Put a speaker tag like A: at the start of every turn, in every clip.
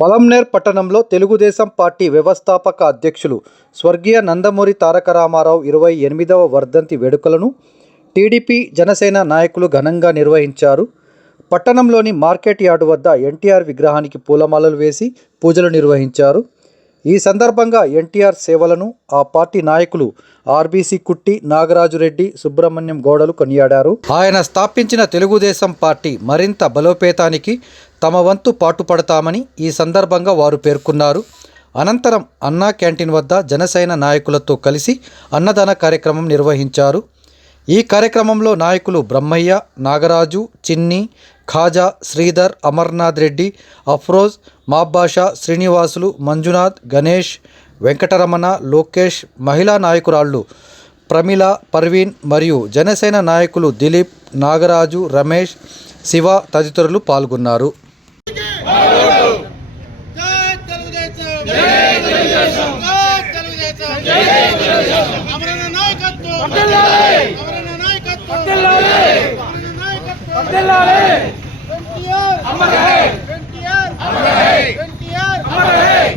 A: పొలంనేర్ పట్టణంలో తెలుగుదేశం పార్టీ వ్యవస్థాపక అధ్యక్షులు స్వర్గీయ నందమూరి తారక రామారావు ఇరవై ఎనిమిదవ వర్ధంతి వేడుకలను టీడీపీ జనసేన నాయకులు ఘనంగా నిర్వహించారు. పట్టణంలోని మార్కెట్ యార్డు వద్ద ఎన్టీఆర్ విగ్రహానికి పూలమాలలు వేసి పూజలు నిర్వహించారు. ఈ సందర్భంగా ఎన్టీఆర్ సేవలను ఆ పార్టీ నాయకులు ఆర్బీసీ కుట్టి నాగరాజురెడ్డి సుబ్రహ్మణ్యం గౌడలు కొనియాడారు. ఆయన స్థాపించిన తెలుగుదేశం పార్టీ మరింత బలోపేతానికి తమ వంతు పాటుపడతామని ఈ సందర్భంగా వారు పేర్కొన్నారు. అనంతరం అన్నా క్యాంటీన్ వద్ద జనసేన నాయకులతో కలిసి అన్నదాన కార్యక్రమం నిర్వహించారు. ఈ కార్యక్రమంలో నాయకులు బ్రహ్మయ్య నాగరాజు చిన్ని ఖాజా శ్రీధర్ అమర్నాథ్ రెడ్డి అఫ్రోజ్ మాబ్బాషా శ్రీనివాసులు మంజునాథ్ గణేష్ వెంకటరమణ లోకేష్ మహిళా నాయకురాళ్ళు ప్రమిళ పర్వీన్ మరియు జనసేన నాయకులు దిలీప్ నాగరాజు రమేష్ శివ తదితరులు పాల్గొన్నారు.
B: జై అమర్ హై అమర్ హై! అమర్ హై!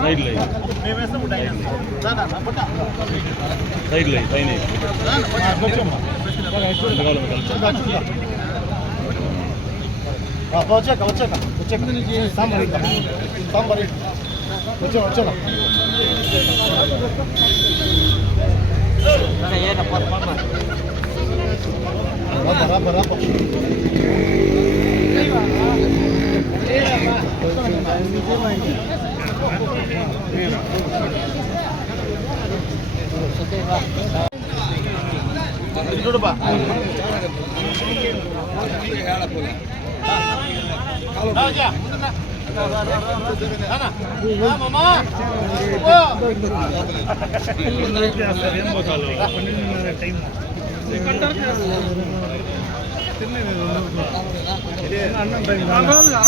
C: సైడ్ లై సైడ్ లై పైన
B: వచ్చాక వచ్చాక వచ్చాక సాంబార్ సాంబార్ వచ్చా వచ్చా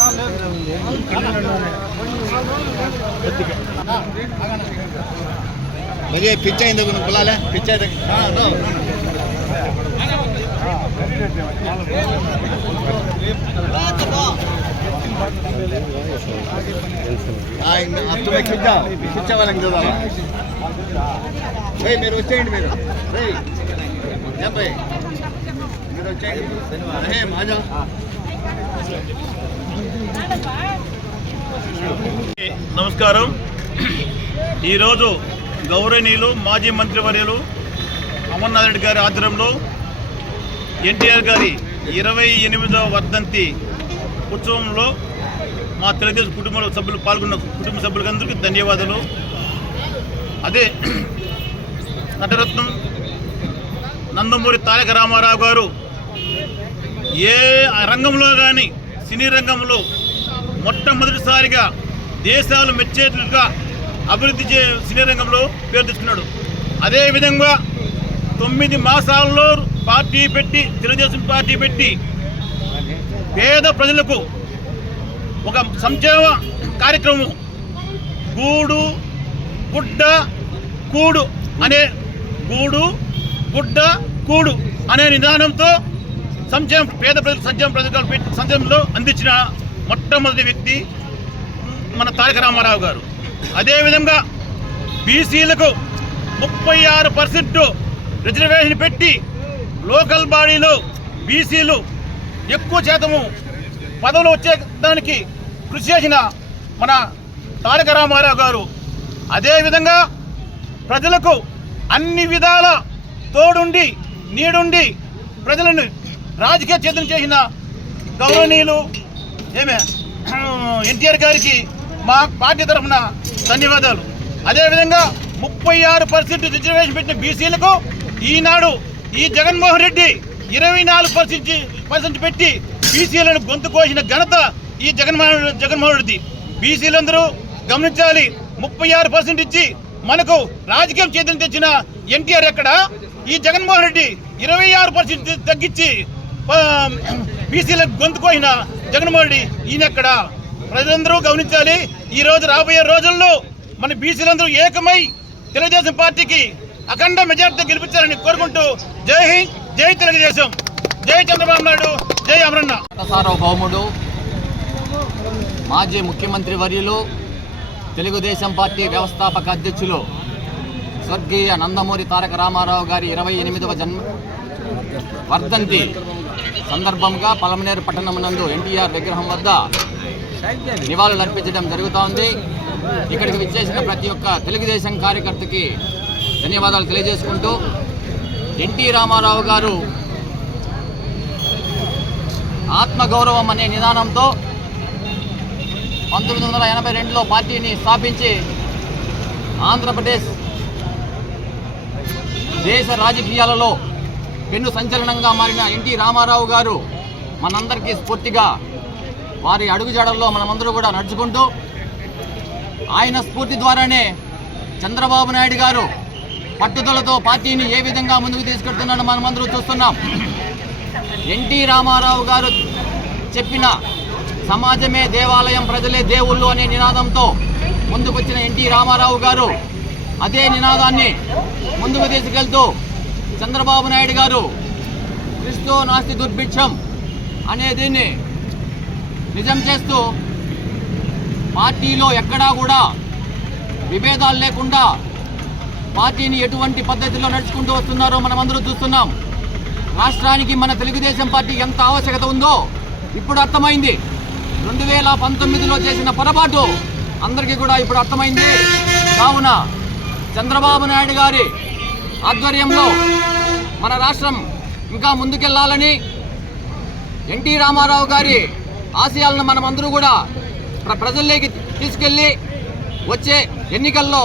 B: ಅಣ್ಣ
D: మరి పిచ్చ అయింది నువ్వు పిల్లాలే పిచ్చ అయితే అప్పుడు పిచ్చ పిచ్చ వాళ్ళకి చూడాలా రేయ్ మీరు వచ్చేయండి మీరు. రేయ్ చెప్పే. మీరు వచ్చేయండి. రే మాజా.
C: నమస్కారం. ఈరోజు గౌరవనీయులు మాజీ మంత్రివర్యులు అమర్నాథ్ రెడ్డి గారి ఆధ్వర్యంలో ఎన్టీఆర్ గారి ఇరవై ఎనిమిదవ వర్ధంతి ఉత్సవంలో మా తెలుగుదేశం కుటుంబ సభ్యులు పాల్గొన్న కుటుంబ సభ్యులందరికీ ధన్యవాదాలు. అదే నటరత్నం నందమూరి తారక రామారావు గారు ఏ రంగంలో కానీ సినీ రంగంలో మొట్టమొదటిసారిగా దేశాలు మెచ్చేట్లుగా అభివృద్ధి చే సినీ రంగంలో పేరు తెచ్చుకున్నాడు. అదేవిధంగా తొమ్మిది మాసాల్లో పార్టీ పెట్టి తెలుగుదేశం పార్టీ పెట్టి పేద ప్రజలకు ఒక సంక్షేమ కార్యక్రమం గూడు గుడ్డ కూడు అనే గూడు గుడ్డ కూడు అనే నిదానంతో సంక్షేమ పేద ప్రజలకు సంక్షేమ ప్రజలు పెట్టి సంక్షేమంలో అందించిన మొట్టమొదటి వ్యక్తి మన తారక రామారావు గారు. అదేవిధంగా బీసీలకు ముప్పై ఆరు పర్సెంట్ రిజర్వేషన్ పెట్టి లోకల్ బాడీలో బీసీలు ఎక్కువ శాతము పదవులు వచ్చే దానికి కృషి చేసిన మన తారక రామారావు గారు. అదేవిధంగా ప్రజలకు అన్ని విధాల తోడుండి నీడుండి ప్రజలను రాజకీయ చేతులు చేసిన గౌరవనీయులు ఏమే ఎన్టీఆర్ గారికి మా పార్టీ తరఫున ధన్యవాదాలు. అదేవిధంగా ముప్పై ఆరు పర్సెంట్ రిజర్వేషన్ పెట్టిన బీసీలకు ఈనాడు ఈ జగన్మోహన్ రెడ్డి ఇరవై నాలుగు పర్సెంట్ పర్సెంట్ పెట్టి బీసీలను గొంతు కోసిన ఘనత ఈ జగన్మోహన్ జగన్మోహన్ రెడ్డి బీసీలందరూ గమనించాలి ముప్పై ఆరు పర్సెంట్ ఇచ్చి మనకు రాజకీయం చేతులు తెచ్చిన ఎన్టీఆర్ ఎక్కడ? ఈ జగన్మోహన్ రెడ్డి ఇరవై ఆరు పర్సెంట్ తగ్గించి బీసీల గొంతుకోయిన జగన్మోహన్ రెడ్డి ఈయన ఎక్కడ ప్రజలందరూ గమనించాలి ఈ రోజు రాబోయే రోజుల్లో మన బీసీలందరూ ఏకమై తెలుగుదేశం పార్టీకి అఖండ మెజార్టీతో గెలిపించాలని కోరుకుంటూ జై హింద్ జై తెలుగుదేశం. జై చంద్రబాబు నాయుడు జై అమరన్న.
E: సార్వభౌముడు మాజీ ముఖ్యమంత్రి వర్యులు తెలుగుదేశం పార్టీ వ్యవస్థాపక అధ్యక్షులు స్వర్గీయ నందమూరి తారక రామారావు గారి ఇరవై ఎనిమిదవ జన్మ వర్ధంతి సందర్భంగా పలమనేరు పట్టణం నందు ఎన్టీఆర్ విగ్రహం వద్ద నివాళులు అర్పించడం జరుగుతోంది. ఇక్కడికి విచ్చేసిన ప్రతి ఒక్క తెలుగుదేశం కార్యకర్తకి ధన్యవాదాలు తెలియజేసుకుంటూ ఎన్టీ రామారావు గారు ఆత్మగౌరవం అనే నిదానంతో పంతొమ్మిది వందల ఎనభై రెండులో పార్టీని స్థాపించి ఆంధ్రప్రదేశ్ దేశ రాజకీయాలలో పెన్ను సంచలనంగా మారిన ఎన్టీ రామారావు గారు మనందరికీ స్ఫూర్తిగా వారి అడుగుజాడల్లో మనమందరూ కూడా నడుచుకుంటూ ఆయన స్ఫూర్తి ద్వారానే చంద్రబాబు నాయుడు గారు పట్టుదలతో పార్టీని ఏ విధంగా ముందుకు తీసుకెళ్తున్నాడో మనమందరూ చూస్తున్నాం. ఎన్టీ రామారావు గారు చెప్పిన సమాజమే దేవాలయం ప్రజలే దేవుళ్ళు అనే నినాదంతో ముందుకొచ్చిన ఎన్టీ రామారావు గారు అదే నినాదాన్ని ముందుకు తీసుకెళ్తూ చంద్రబాబు నాయుడు గారు క్రిస్తో నాస్తి దుర్భిక్షం అనే దీన్ని నిజం చేస్తూ పార్టీలో ఎక్కడా కూడా విభేదాలు లేకుండా పార్టీని ఎటువంటి పద్ధతిలో నడుచుకుంటూ వస్తున్నారో మనమందరూ చూస్తున్నాం. రాష్ట్రానికి మన తెలుగుదేశం పార్టీ ఎంత ఆవశ్యకత ఉందో ఇప్పుడు అర్థమైంది. రెండు వేల పంతొమ్మిదిలో చేసిన పొరపాటు అందరికీ కూడా ఇప్పుడు అర్థమైంది. కావున చంద్రబాబు నాయుడు గారి ఆధ్వర్యంలో మన రాష్ట్రం ఇంకా ముందుకెళ్ళాలని ఎన్టీ రామారావు గారి ఆశయాలను మనమందరూ కూడా ప్రజల్లోకి తీసుకెళ్ళి వచ్చే ఎన్నికల్లో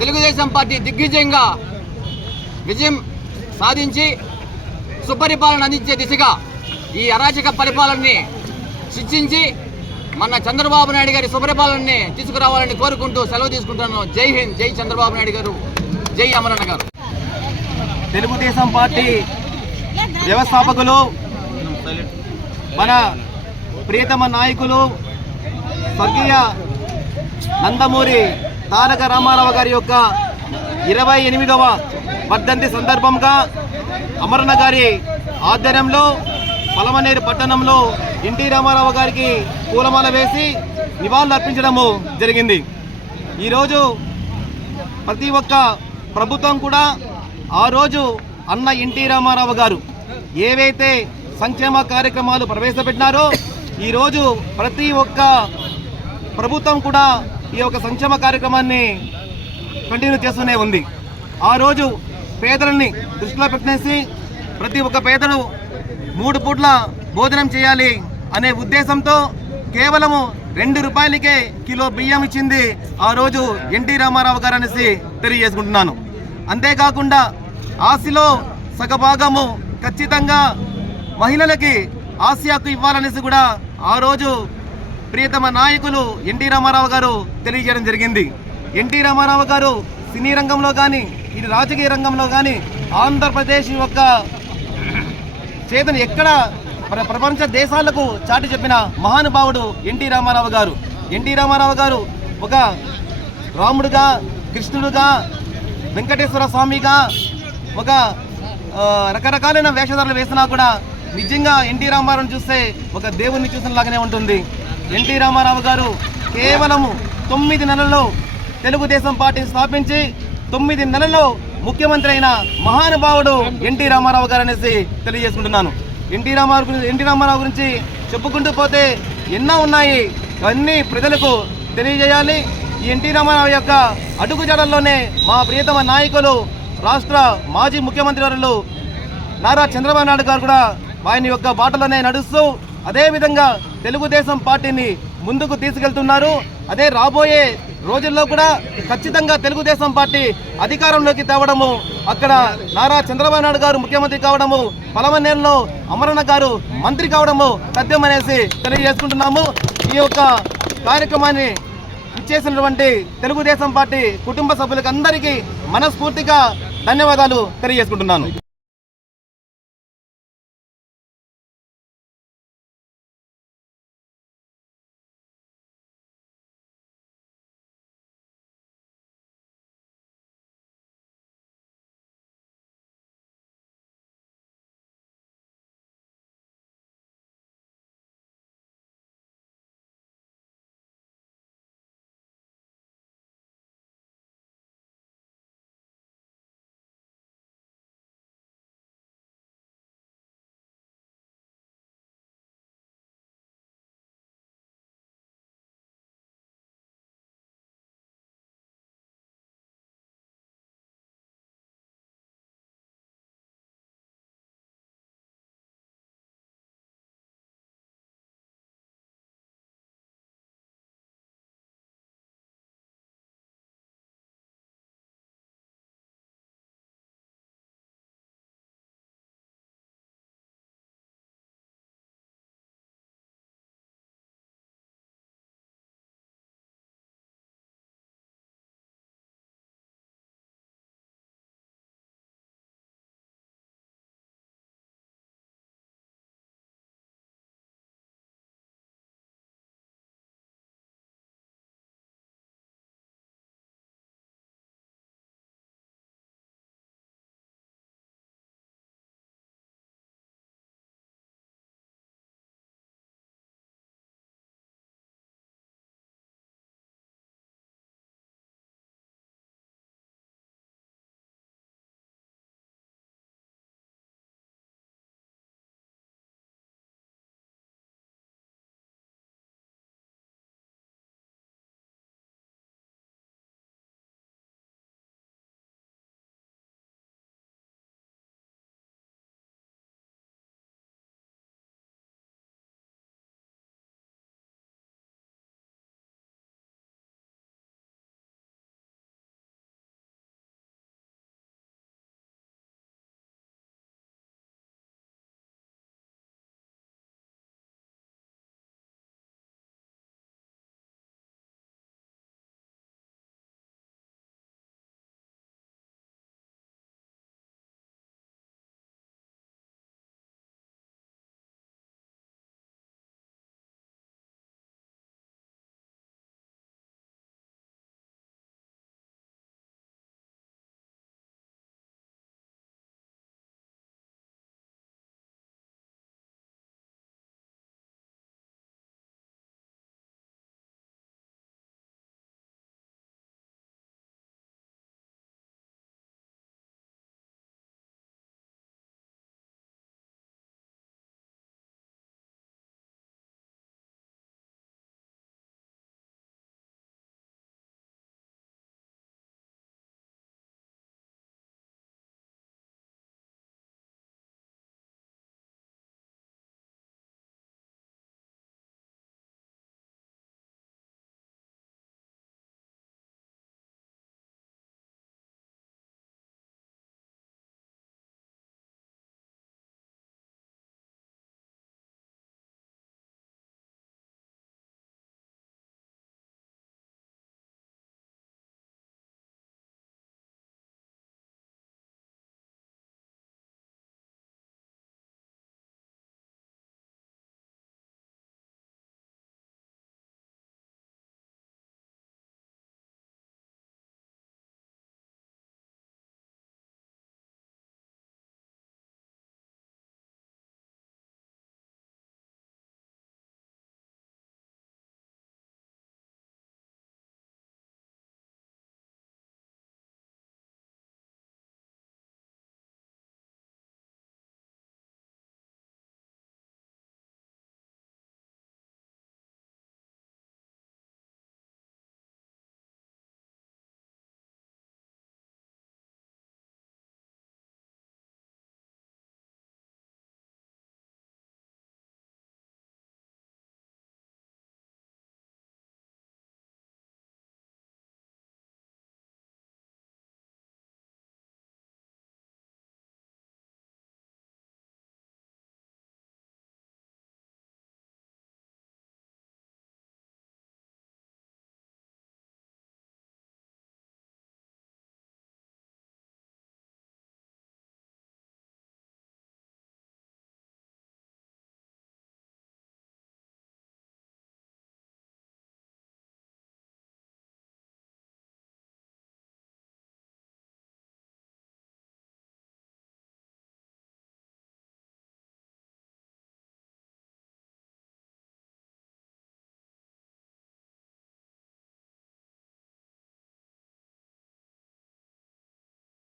E: తెలుగుదేశం పార్టీ దిగ్విజయంగా విజయం సాధించి సుపరిపాలన అందించే దిశగా ఈ అరాచక పరిపాలనని శిక్షించి మన చంద్రబాబు నాయుడు గారి సుపరిపాలనని తీసుకురావాలని కోరుకుంటూ సెలవు తీసుకుంటాను జై హింద్. జై చంద్రబాబు నాయుడు గారు. జై అమరణ గారు.
D: తెలుగుదేశం పార్టీ వ్యవస్థాపకులు మన ప్రియతమ నాయకులు స్వర్గీయ నందమూరి తారక రామారావు గారి యొక్క ఇరవై ఎనిమిదవ వర్ధంతి సందర్భంగా అమరణ గారి ఆధ్వర్యంలో పలమనేరు పట్టణంలో ఎన్టీ రామారావు గారికి పూలమాల వేసి నివాళులు అర్పించడము జరిగింది. ఈరోజు ప్రతి ఒక్క ప్రభుత్వం కూడా ఆ రోజు అన్న ఎన్టీ రామారావు గారు ఏవైతే సంక్షేమ కార్యక్రమాలు ప్రవేశపెట్టినారో ఈరోజు ప్రతి ఒక్క ప్రభుత్వం కూడా ఈ యొక్క సంక్షేమ కార్యక్రమాన్ని కంటిన్యూ చేస్తూనే ఉంది. ఆ రోజు పేదలని దృష్టిలో పెట్టేసి ప్రతి ఒక్క పేదలు మూడు పూట్ల భోజనం చేయాలి అనే ఉద్దేశంతో కేవలము రెండు రూపాయలకే కిలో బియ్యం ఇచ్చింది ఆ రోజు ఎన్టీ రామారావు గారు అనేసి తెలియజేసుకుంటున్నాను. అంతేకాకుండా ఆసిలో సగభాగము ఖచ్చితంగా మహిళలకి ఆసియాకు ఇవ్వాలనేసి కూడా ఆ రోజు ప్రియతమ నాయకులు ఎన్టీ రామారావు గారు తెలియజేయడం జరిగింది. ఎన్టీ రామారావు గారు సినీ రంగంలో కానీ ఇది రాజకీయ రంగంలో కానీ ఆంధ్రప్రదేశ్ యొక్క చేతను ఎక్కడ ప్రపంచ దేశాలకు చాటి చెప్పిన మహానుభావుడు ఎన్టీ రామారావు గారు. ఎన్టీ రామారావు గారు ఒక రాముడుగా కృష్ణుడుగా వెంకటేశ్వర స్వామిగా ఒక రకరకాలైన వేషధారలు వేసినా కూడా నిజంగా ఎన్టీ రామారావుని చూస్తే ఒక దేవుణ్ణి చూసినలాగానే ఉంటుంది. ఎన్టీ రామారావు గారు కేవలము తొమ్మిది నెలల్లో తెలుగుదేశం పార్టీని స్థాపించి తొమ్మిది నెలల్లో ముఖ్యమంత్రి అయిన మహానుభావుడు ఎన్టీ రామారావు గారు అనేసి తెలియజేసుకుంటున్నాను. ఎన్టీ రామారావు గురించి ఎన్టీ రామారావు గురించి చెప్పుకుంటూ పోతే ఎన్నో ఉన్నాయి. అవన్నీ ప్రజలకు తెలియజేయాలి. ఎన్టీ రామారావు యొక్క అడుగుజాడల్లోనే మా ప్రియతమ నాయకులు రాష్ట్ర మాజీ ముఖ్యమంత్రి వారు నారా చంద్రబాబు నాయుడు గారు కూడా ఆయన యొక్క బాటలోనే నడుస్తూ అదేవిధంగా తెలుగుదేశం పార్టీని ముందుకు తీసుకెళ్తున్నారు. అదే రాబోయే రోజుల్లో కూడా ఖచ్చితంగా తెలుగుదేశం పార్టీ అధికారంలోకి తేవడము అక్కడ నారా చంద్రబాబు నాయుడు గారు ముఖ్యమంత్రి కావడము పలమనేరులో అమరణ గారు మంత్రి కావడము సత్యం అనేసి తెలియజేసుకుంటున్నాము. ఈ యొక్క కార్యక్రమాన్ని చేసినటువంటి తెలుగుదేశం పార్టీ కుటుంబ సభ్యులకు అందరికీ మనస్ఫూర్తిగా ధన్యవాదాలు తెలియజేసుకుంటున్నాను.